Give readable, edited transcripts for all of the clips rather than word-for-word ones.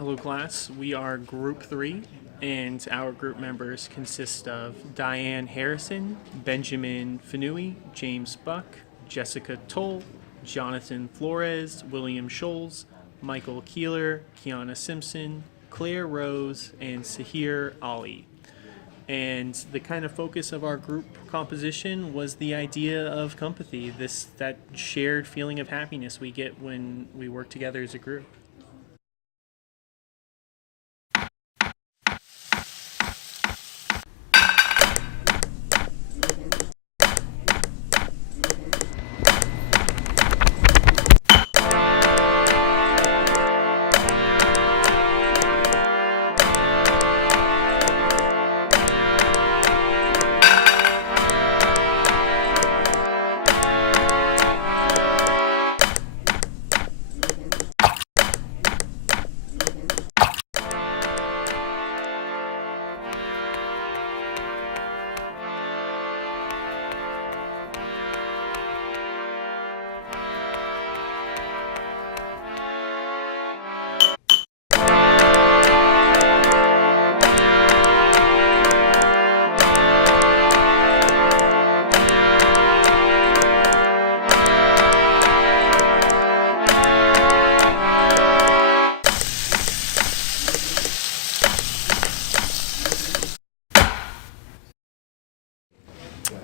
Hello class, we are group 3 and our group members consist of Diane Harrison, Benjamin Finui, James Buck, Jessica Toll, Jonathan Flores, William Scholes, Michael Keeler, Kiana Simpson, Claire Rose, and Sahir Ali. And the kind of focus of our group composition was the idea of compathy, that shared feeling of happiness we get when we work together as a group.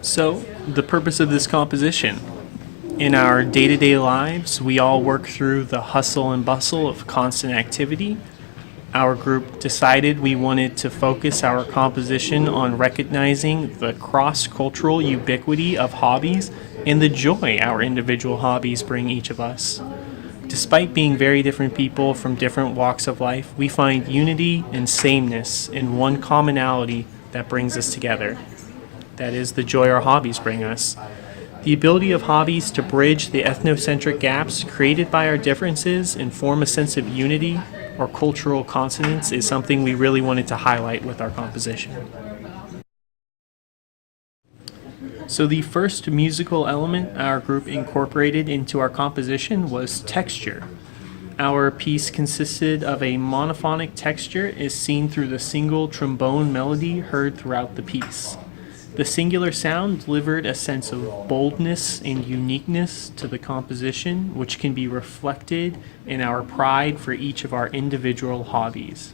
So, the purpose of this composition. In our day-to-day lives, we all work through the hustle and bustle of constant activity. Our group decided we wanted to focus our composition on recognizing the cross-cultural ubiquity of hobbies and the joy our individual hobbies bring each of us. Despite being very different people from different walks of life, we find unity and sameness in one commonality that brings us together. That is the joy our hobbies bring us. The ability of hobbies to bridge the ethnocentric gaps created by our differences and form a sense of unity or cultural consonance is something we really wanted to highlight with our composition. So the first musical element our group incorporated into our composition was texture. Our piece consisted of a monophonic texture as seen through the single trombone melody heard throughout the piece. The singular sound delivered a sense of boldness and uniqueness to the composition, which can be reflected in our pride for each of our individual hobbies.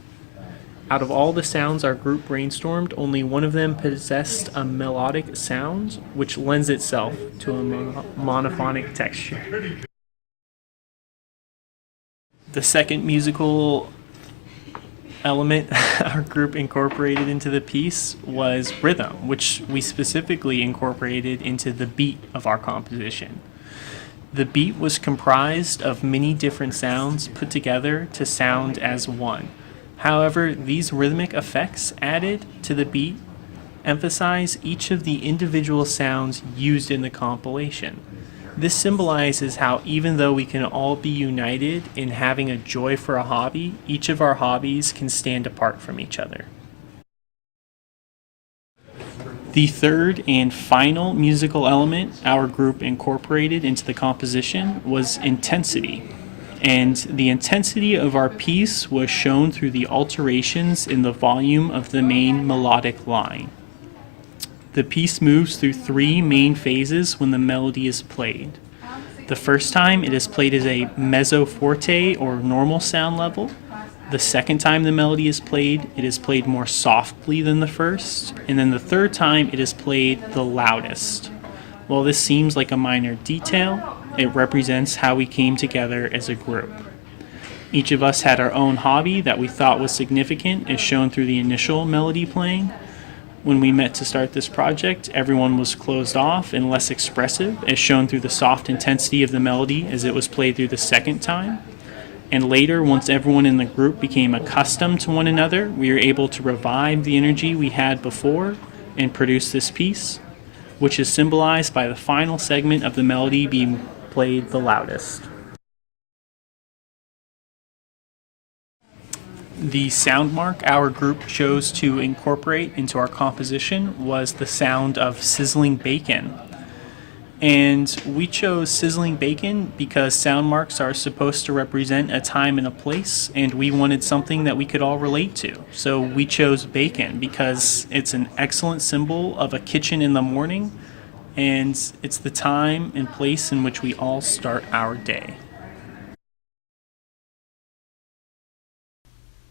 Out of all the sounds our group brainstormed, only one of them possessed a melodic sound, which lends itself to a monophonic texture. The second musical element our group incorporated into the piece was rhythm, which we specifically incorporated into the beat of our composition. The beat was comprised of many different sounds put together to sound as one. However, these rhythmic effects added to the beat emphasize each of the individual sounds used in the compilation. This symbolizes how even though we can all be united in having a joy for a hobby, each of our hobbies can stand apart from each other. The third and final musical element our group incorporated into the composition was intensity. And the intensity of our piece was shown through the alterations in the volume of the main melodic line. The piece moves through 3 main phases when the melody is played. The first time it is played as a mezzo forte or normal sound level. The second time the melody is played, it is played more softly than the first. And then the third time it is played the loudest. While this seems like a minor detail, it represents how we came together as a group. Each of us had our own hobby that we thought was significant, as shown through the initial melody playing. When we met to start this project, everyone was closed off and less expressive, as shown through the soft intensity of the melody as it was played through the second time. And later, once everyone in the group became accustomed to one another, we were able to revive the energy we had before and produce this piece, which is symbolized by the final segment of the melody being played the loudest. The sound mark our group chose to incorporate into our composition was the sound of sizzling bacon. And we chose sizzling bacon because sound marks are supposed to represent a time and a place, and we wanted something that we could all relate to. So we chose bacon because it's an excellent symbol of a kitchen in the morning, and it's the time and place in which we all start our day.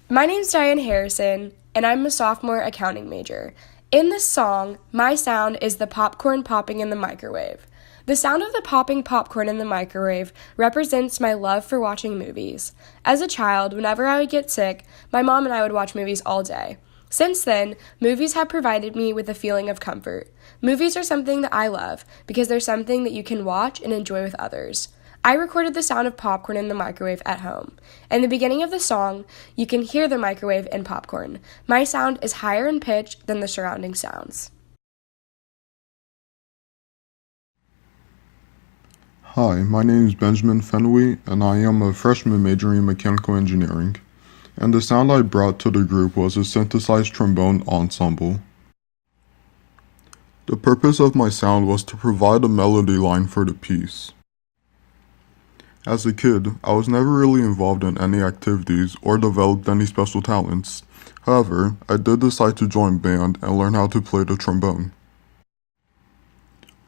My name's Diane Harrison, and I'm a sophomore accounting major. In this song, my sound is the popcorn popping in the microwave. The sound of the popping popcorn in the microwave represents my love for watching movies. As a child, whenever I would get sick, my mom and I would watch movies all day. Since then, movies have provided me with a feeling of comfort. Movies are something that I love because they're something that you can watch and enjoy with others. I recorded the sound of popcorn in the microwave at home. In the beginning of the song, you can hear the microwave and popcorn. My sound is higher in pitch than the surrounding sounds. Hi, my name is Benjamin Fenway, and I am a freshman majoring in mechanical engineering. And the sound I brought to the group was a synthesized trombone ensemble. The purpose of my sound was to provide a melody line for the piece. As a kid, I was never really involved in any activities or developed any special talents. However, I did decide to join band and learn how to play the trombone.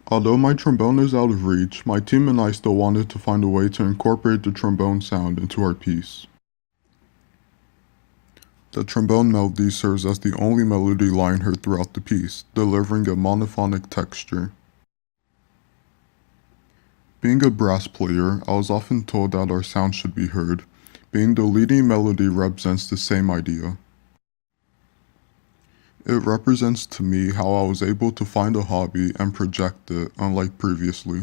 Although my trombone is out of reach, my team and I still wanted to find a way to incorporate the trombone sound into our piece. The trombone melody serves as the only melody line heard throughout the piece, delivering a monophonic texture. Being a brass player, I was often told that our sound should be heard, being the leading melody represents the same idea. It represents to me how I was able to find a hobby and project it, unlike previously.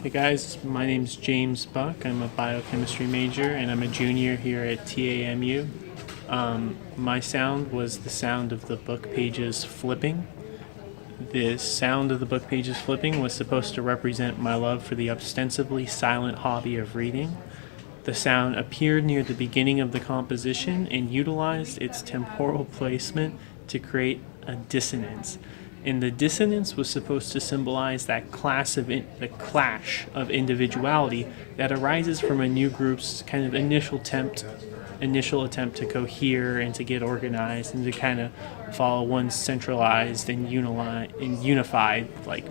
Hey guys, my name's James Buck. I'm a biochemistry major and I'm a junior here at TAMU. My sound was the sound of the book pages flipping. The sound of the book pages flipping was supposed to represent my love for the ostensibly silent hobby of reading. The sound appeared near the beginning of the composition and utilized its temporal placement to create a dissonance. And the dissonance was supposed to symbolize that the clash of individuality that arises from a new group's kind of initial attempt to cohere and to get organized and to kind of follow one centralized and unified thing.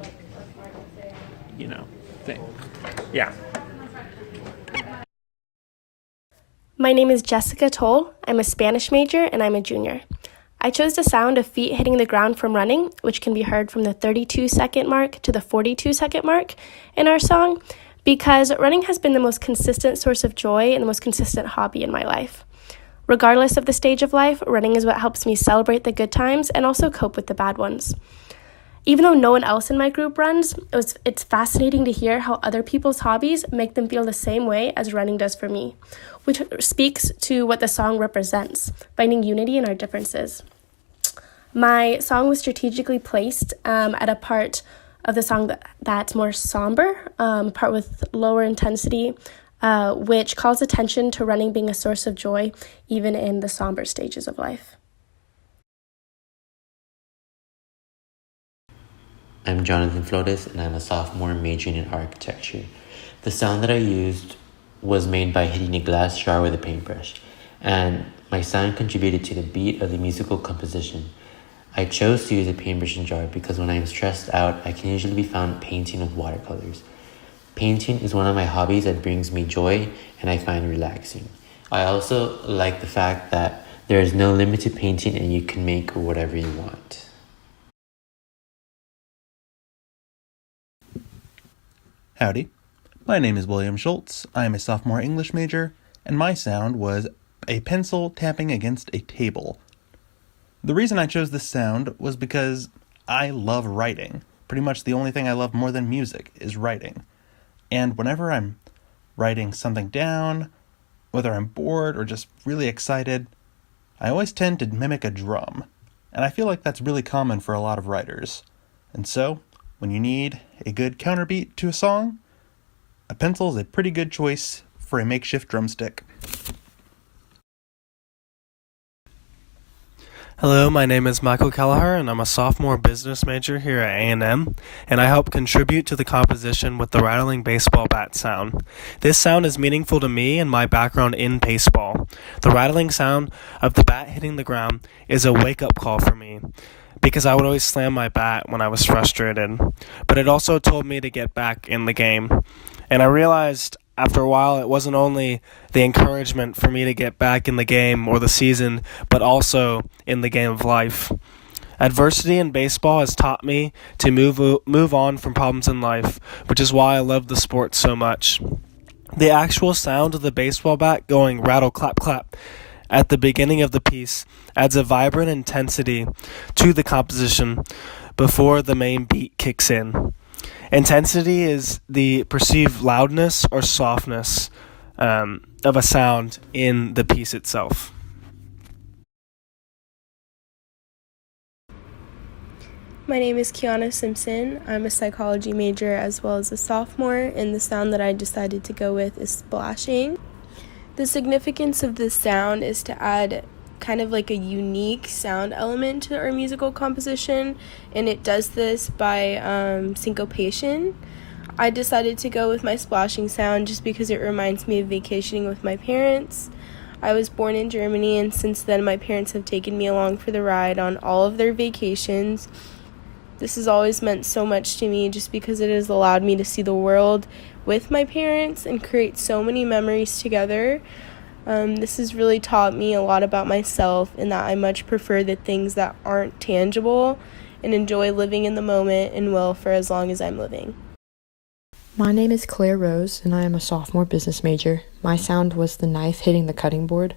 Yeah. My name is Jessica Toll. I'm a Spanish major and I'm a junior. I chose the sound of feet hitting the ground from running, which can be heard from the 32-second mark to the 42-second mark in our song, because running has been the most consistent source of joy and the most consistent hobby in my life. Regardless of the stage of life, running is what helps me celebrate the good times and also cope with the bad ones. Even though no one else in my group runs, it's fascinating to hear how other people's hobbies make them feel the same way as running does for me, which speaks to what the song represents, finding unity in our differences. My song was strategically placed at a part of the song that's more somber, part with lower intensity, which calls attention to running being a source of joy, even in the somber stages of life. I'm Jonathan Flores, and I'm a sophomore majoring in architecture. The sound that I used was made by hitting a glass jar with a paintbrush, and my sound contributed to the beat of the musical composition. I chose to use a paintbrush and jar because when I am stressed out, I can usually be found painting with watercolors. Painting is one of my hobbies that brings me joy and I find relaxing. I also like the fact that there is no limit to painting and you can make whatever you want. Howdy, my name is William Schultz. I am a sophomore English major, and my sound was a pencil tapping against a table. The reason I chose this sound was because I love writing. Pretty much the only thing I love more than music is writing. And whenever I'm writing something down, whether I'm bored or just really excited, I always tend to mimic a drum. And I feel like that's really common for a lot of writers. And so, when you need a good counterbeat to a song, a pencil is a pretty good choice for a makeshift drumstick. Hello, my name is Michael Kelleher, and I'm a sophomore business major here at A&M, and I help contribute to the composition with the rattling baseball bat sound. This sound is meaningful to me and my background in baseball. The rattling sound of the bat hitting the ground is a wake-up call for me, because I would always slam my bat when I was frustrated, but it also told me to get back in the game. And I realized after a while it wasn't only the encouragement for me to get back in the game or the season, but also in the game of life. Adversity in baseball has taught me to move on from problems in life, which is why I love the sport so much. The actual sound of the baseball bat going rattle clap clap at the beginning of the piece adds a vibrant intensity to the composition before the main beat kicks in. Intensity is the perceived loudness or softness of a sound in the piece itself. My name is Kiana Simpson. I'm a psychology major as well as a sophomore, and the sound that I decided to go with is splashing. The significance of this sound is to add kind of like a unique sound element to our musical composition, and it does this by syncopation. I decided to go with my splashing sound just because it reminds me of vacationing with my parents. I was born in Germany, and since then my parents have taken me along for the ride on all of their vacations. This has always meant so much to me just because it has allowed me to see the world with my parents and create so many memories together. This has really taught me a lot about myself, and that I much prefer the things that aren't tangible and enjoy living in the moment and will for as long as I'm living. My name is Claire Rose, and I am a sophomore business major. My sound was the knife hitting the cutting board.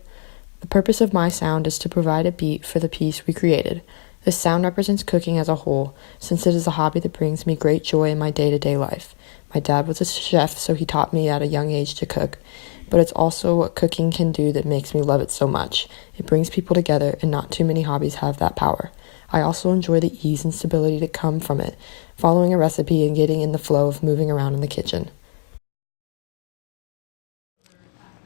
The purpose of my sound is to provide a beat for the piece we created. This sound represents cooking as a whole, since it is a hobby that brings me great joy in my day-to-day life. My dad was a chef, so he taught me at a young age to cook. But it's also what cooking can do that makes me love it so much. It brings people together, and not too many hobbies have that power. I also enjoy the ease and stability that come from it, following a recipe and getting in the flow of moving around in the kitchen.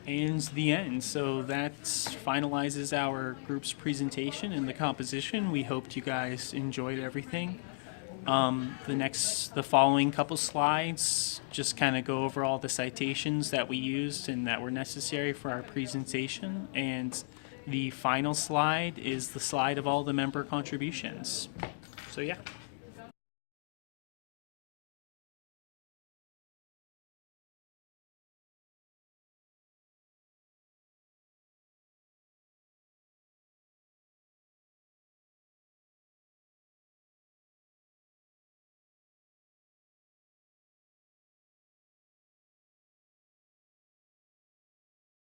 And the end. So that finalizes our group's presentation and the composition. We hoped you guys enjoyed everything. The following couple slides just kind of go over all the citations that we used and that were necessary for our presentation. And the final slide is the slide of all the member contributions. So yeah.